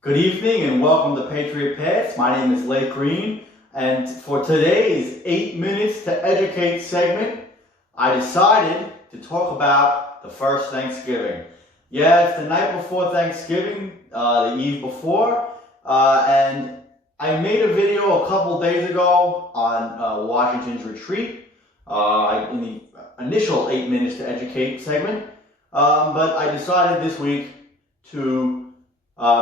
Good evening and welcome to Patriot Paths. My name is Lake Green, and for today's 8 Minutes to Educate segment, I decided to talk about the first Thanksgiving. Yeah, it's the night before Thanksgiving, the eve before, and I made a video a couple days ago on Washington's retreat in the initial 8 Minutes to Educate segment, but I decided this week to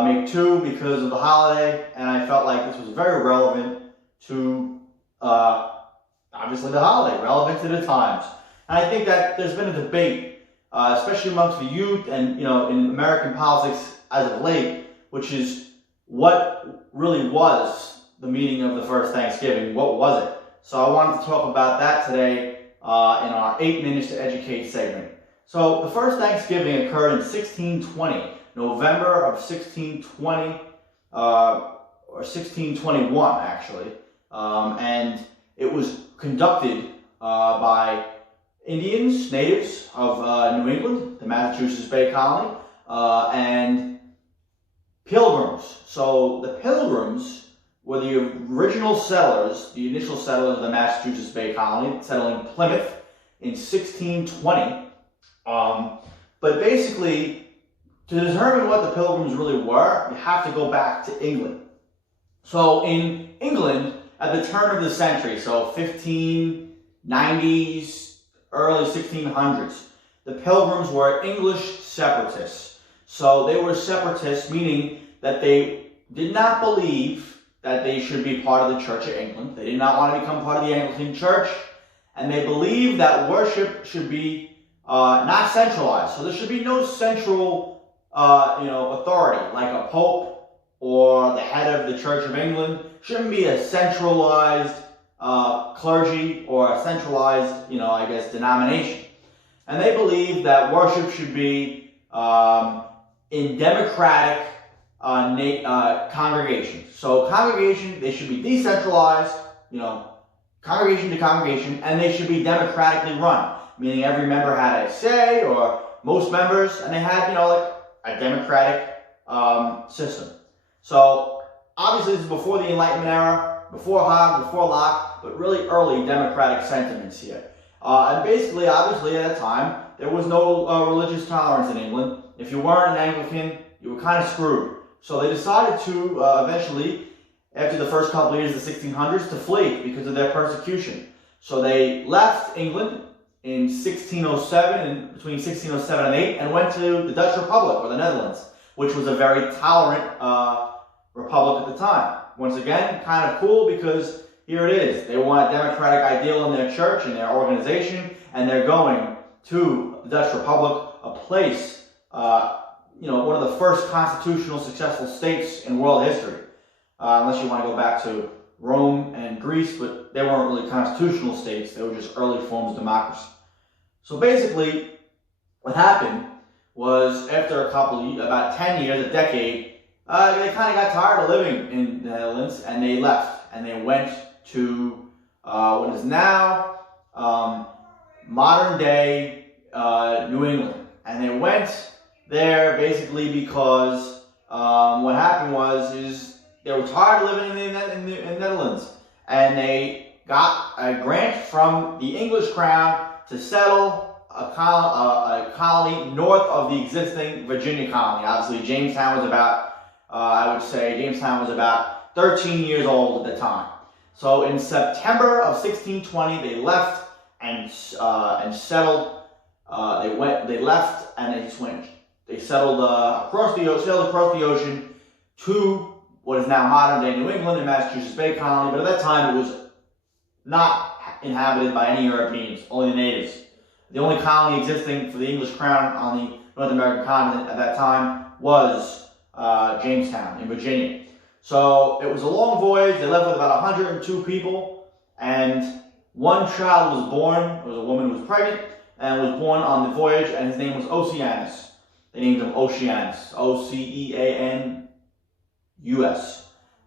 make two because of the holiday, and I felt like this was very relevant to, obviously the holiday, relevant to the times. And I think that there's been a debate, especially amongst the youth and, in American politics as of late, which is what really was the meaning of the first Thanksgiving. What was it? So I wanted to talk about that today in our 8 Minutes to Educate segment. So the first Thanksgiving occurred in 1620. November of 1620, or 1621 actually, and it was conducted by Indians, natives of New England, the Massachusetts Bay Colony, and Pilgrims. So the Pilgrims were the original settlers, the initial settlers of the Massachusetts Bay Colony, settling Plymouth in 1620, but basically, to determine what the Pilgrims really were, you have to go back to England. So in England, at the turn of the century, so 1590s, early 1600s, the Pilgrims were English Separatists. So they were separatists, meaning that they did not believe that they should be part of the Church of England. They did not want to become part of the Anglican Church, and they believed that worship should be not centralized. So there should be no central authority, like a pope or the head of the Church of England. Shouldn't be a centralized clergy or a centralized, denomination. And they believe that worship should be in democratic congregations. So congregation, they should be decentralized, congregation to congregation, and they should be democratically run, meaning every member had a say, or most members, and they had, a democratic system. So obviously this is before the Enlightenment era, before Hogg, before Locke, but really early democratic sentiments here. And basically, obviously at that time, there was no religious tolerance in England. If you weren't an Anglican, you were kind of screwed. So they decided to eventually, after the first couple of years of the 1600s, to flee because of their persecution. So they left England in 1607, and between 1607 and 8, and went to the Dutch Republic, or the Netherlands, which was a very tolerant republic at the time. Once again, kind of cool because here it is. They want a democratic ideal in their church, in their organization, and they're going to the Dutch Republic, a place, one of the first constitutional successful states in world history. Unless you want to go back to Rome and Greece, but they weren't really constitutional states. They were just early forms of democracy. So basically, what happened was after about 10 years, a decade, they kind of got tired of living in the Netherlands, and they left, and they went to what is now modern day New England. And they went there basically because what happened is they were tired of living in the Netherlands, and they got a grant from the English crown to settle a colony north of the existing Virginia colony. Obviously, Jamestown was about, Jamestown was about 13 years old at the time. So in September of 1620, they left and settled. They left and they just went. They settled sailed across the ocean to what is now modern day New England and Massachusetts Bay Colony, but at that time it was not inhabited by any Europeans, only the natives. The only colony existing for the English crown on the North American continent at that time was Jamestown in Virginia. So it was a long voyage. They left with about 102 people, and one child was born. It was a woman who was pregnant and was born on the voyage, and his name was Oceanus. They named him Oceanus, Oceanus.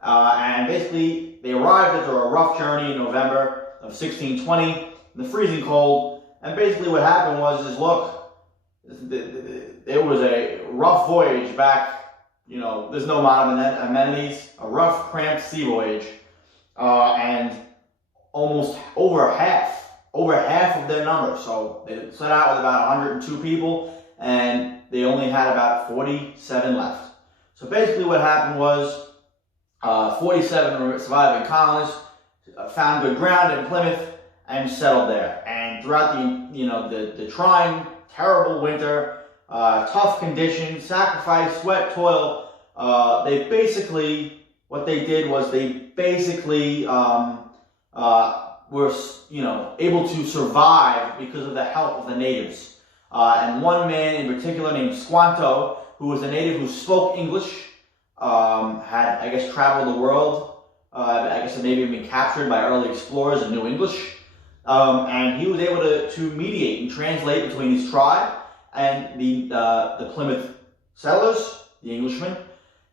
And basically, they arrived after a rough journey in November of 1620 in the freezing cold. And basically what happened was, look, there was a rough voyage back there's no modern amenities, a rough, cramped sea voyage, and almost over half of their number. So they set out with about 102 people, and they only had about 47 left. So basically what happened was 47 surviving colonists found good ground in Plymouth and settled there. And throughout the trying, terrible winter, tough conditions, sacrifice, sweat, toil, they basically were able to survive because of the help of the natives. And one man in particular named Squanto, who was a native who spoke English, had, I guess, traveled the world. I guess maybe been captured by early explorers and knew English. And he was able to mediate and translate between his tribe and the Plymouth settlers, the Englishmen.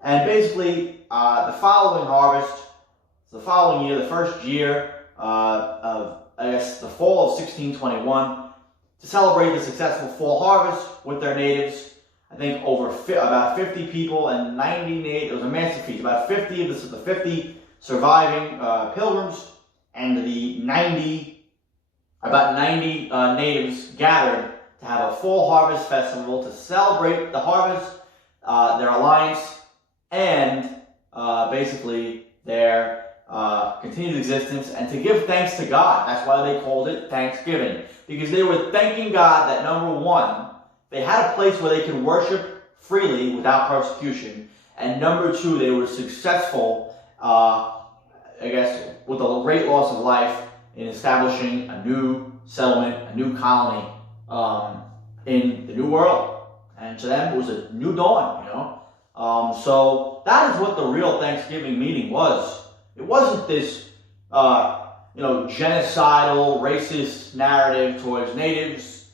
And basically, the following year, the first year of, I guess, the fall of 1621, to celebrate the successful fall harvest with their natives. I think about 50 people and 90 natives. It was a massive feast. About 50 of the 50 surviving pilgrims and about 90 natives gathered to have a fall harvest festival to celebrate the harvest, their alliance, and basically their continued existence, and to give thanks to God. That's why they called it Thanksgiving, because they were thanking God that, number one, they had a place where they could worship freely without persecution, and number two, they were successful, I guess, with a great loss of life in establishing a new settlement, a new colony in the New World. And to them, it was a new dawn, So that is what the real Thanksgiving meaning was. It wasn't this, genocidal, racist narrative towards natives.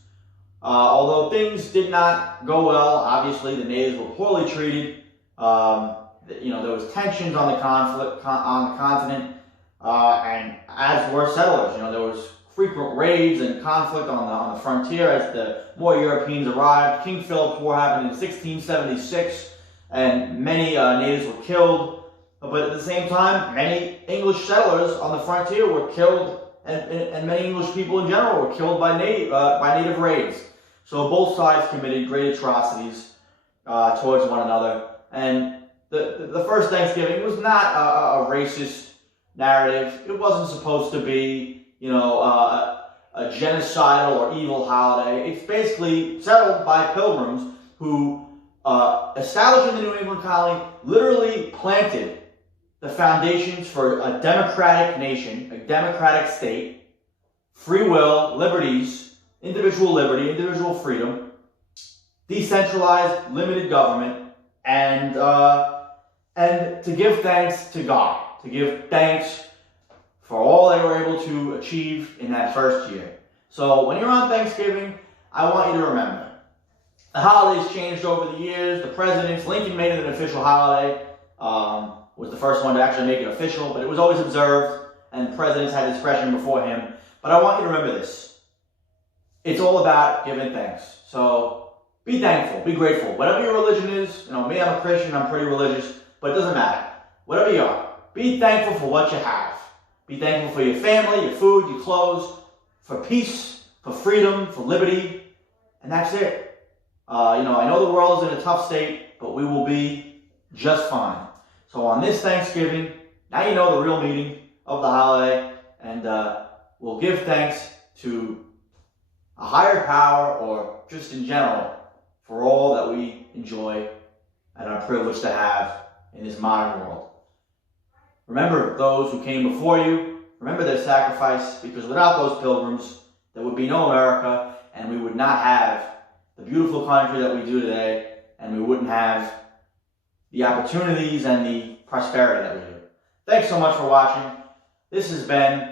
Although things did not go well, obviously the natives were poorly treated. There was tensions on the continent, and as were settlers. There was frequent raids and conflict on the frontier as the more Europeans arrived. King Philip's War happened in 1676, and many natives were killed. But at the same time, many English settlers on the frontier were killed, and many English people in general were killed by native raids. So both sides committed great atrocities towards one another. And the first Thanksgiving was not a racist narrative. It wasn't supposed to be, a genocidal or evil holiday. It's basically settled by pilgrims who, establishing the New England colony, literally planted the foundations for a democratic nation, a democratic state, free will, liberties, individual liberty, individual freedom, decentralized, limited government, and to give thanks to God, to give thanks for all they were able to achieve in that first year. So when you're on Thanksgiving, I want you to remember, the holidays changed over the years. The presidents, Lincoln made it an official holiday, was the first one to actually make it official, but it was always observed, and presidents had discretion before him. But I want you to remember this. It's all about giving thanks. So be thankful, be grateful. Whatever your religion is, me, I'm a Christian, I'm pretty religious, but it doesn't matter. Whatever you are, be thankful for what you have. Be thankful for your family, your food, your clothes, for peace, for freedom, for liberty, and that's it. I know the world is in a tough state, but we will be just fine. So on this Thanksgiving, now you know the real meaning of the holiday, and we'll give thanks to a higher power, or just in general, for all that we enjoy and are privileged to have in this modern world. Remember those who came before you. Remember their sacrifice, because without those pilgrims, there would be no America, and we would not have the beautiful country that we do today, and we wouldn't have the opportunities and the prosperity that we do. Thanks so much for watching. This has been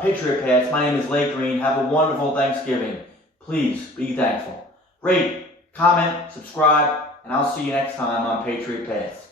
Patriot Paths. My name is Lake Green. Have a wonderful Thanksgiving. Please be thankful. Rate, comment, subscribe, and I'll see you next time on Patriot Paths.